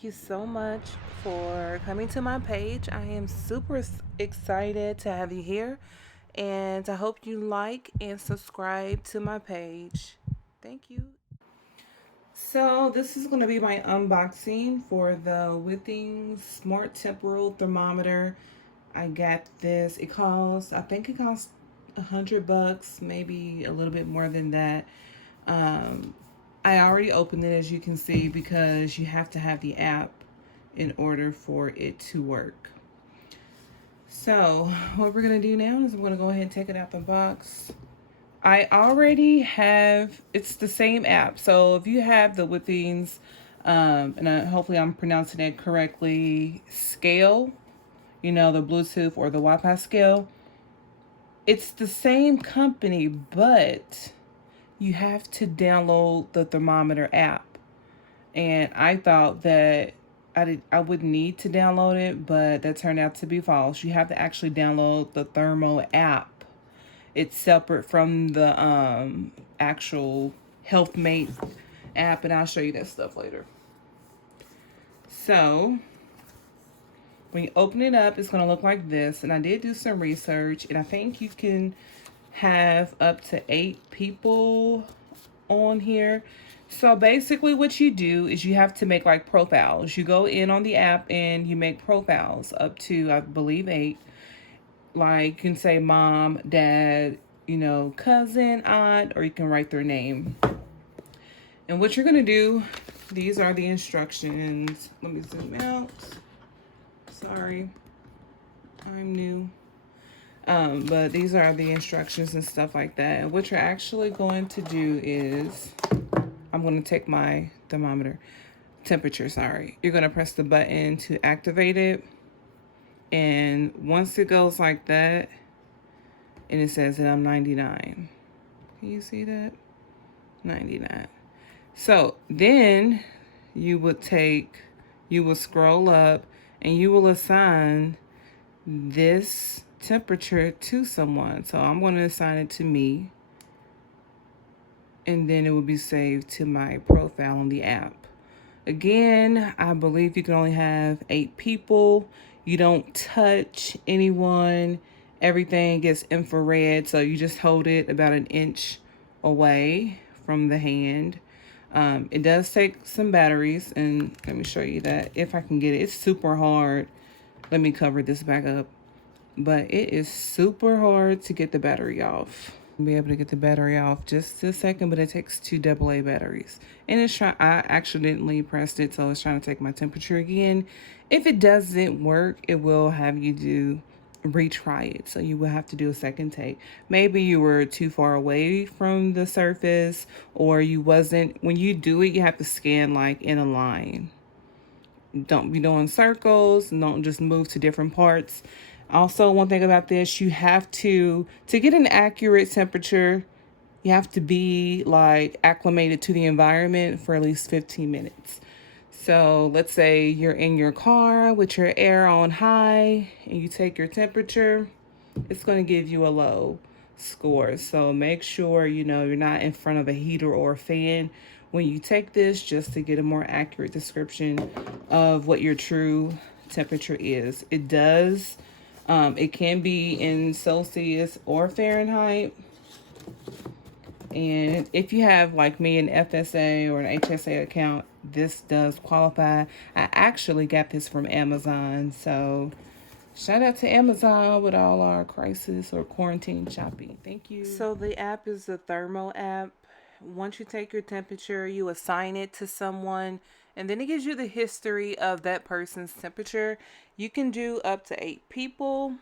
thank you so much for coming to my page. I am super excited to have you here, and I hope you like and subscribe to my page. Thank you. So, this is going to be my unboxing for the Withings Smart Thermometer. I got this. I think it costs $100, maybe a little bit more than that. Um, I already opened it, as you can see, because you have to have the app in order for it to work. So what we're going to do now is I'm going to go ahead and take it out the box. I already have, it's the same app. So if you have the Withings, hopefully I'm pronouncing it correctly, scale, the Bluetooth or the Wi-Fi scale, it's the same company, but you have to download the thermometer app. And I thought that I wouldn't need to download it, but that turned out to be false. You have to actually download the Thermo app. It's separate from the actual HealthMate app, and I'll show you that stuff later. So when you open it up, it's going to look like this. And I did do some research, and I think you can have up to 8 people on here. So basically what you do is you have to make like profiles. You go in on the app and you make profiles up to, I believe, 8. Like you can say mom, dad, cousin, aunt, or you can write their name. And what you're going to do, these are the instructions. Let me zoom out. Sorry, I'm new. But these are the instructions and stuff like that. And what you're actually going to do is, I'm going to take my temperature, sorry. You're going to press the button to activate it. And once it goes like that, and it says that I'm 99. Can you see that? 99. So then you will scroll up and you will assign this temperature to someone. So I'm going to assign it to me. And then it will be saved to my profile on the app. Again, I believe you can only have 8 people. You don't touch anyone. Everything gets infrared, so you just hold it about an inch away from the hand. It does take some batteries, and let me show you that if I can get it. It's super hard. Let me cover this back up. But it is super hard to get the battery off. Be able to get the battery off just a second, but it takes 2 AA batteries. And I accidentally pressed it, so it's trying to take my temperature again. If it doesn't work, it will have you retry it. So you will have to do a second take. Maybe you were too far away from the surface, or when you do it, you have to scan like in a line. Don't be doing circles, don't just move to different parts. Also, one thing about this, you have to get an accurate temperature, you have to be like acclimated to the environment for at least 15 minutes. So let's say you're in your car with your air on high and you take your temperature, it's going to give you a low score. So make sure, you're not in front of a heater or a fan when you take this, just to get a more accurate description of what your true temperature is. It can be in Celsius or Fahrenheit. And if you have, like me, an FSA or an HSA account, this does qualify. I actually got this from Amazon. So shout out to Amazon with all our crisis or quarantine shopping. Thank you. So the app is the Thermo app. Once you take your temperature, you assign it to someone, and then it gives you the history of that person's temperature. You can do up to 8 people.